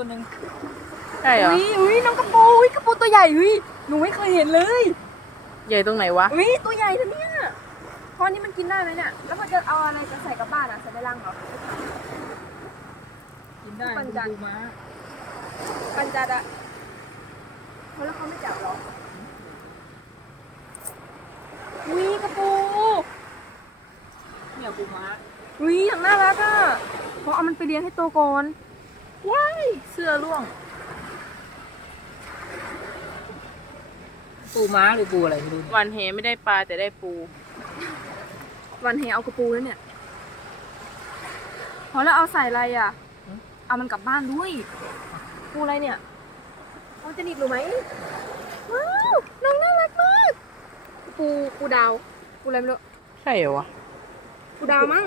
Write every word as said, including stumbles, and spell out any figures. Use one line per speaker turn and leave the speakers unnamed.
ตัวหนึ่ง
ใช่เหรอ
อุ้ยอุ้ยน้องกระปูอุ้ยกระปูตัวใหญ่อุ้ยหนูไม่เคยเห็นเลย
ใหญ่ตรงไหนวะ
อุ้ยตัวใหญ่นะเนี่ยพอนี้มันกินได้ไหมเนี่ยแล้วมันจะเอาอะไรจะใส่กลับบ้านอ่ะใส่ในรังเหรอ
กินได้
ปัน
ดู
จัน
ดูม้า
ปันจัดอะเพราะแล้วเขาไม่จับหรออุ้ยกระปู
เนี่ยปูม้า
อุ้ยอย่างน่ารักอ่ะเพราะเอามันไปเลี้ยงให้โตก่อน
ว้ายเสื้อร่วง
ปูม้าหรือปูอะไรไม่รู้เนี่ย
วันแหไม่ได้ปลาแต่ได้ปู
วันเฮเอากระปูแล้วเนี่ยพอแล้วเอาใส่อะไรอ่ะเอามันกลับบ้านด้วยปูอะไรเนี่ยเอาจะหนีบหรือไหมว้าวน้องน่ารักมากปูปูดาวปูอะไรไม่รู้
ใช่เหรอวะ
ปูดาวมั้ง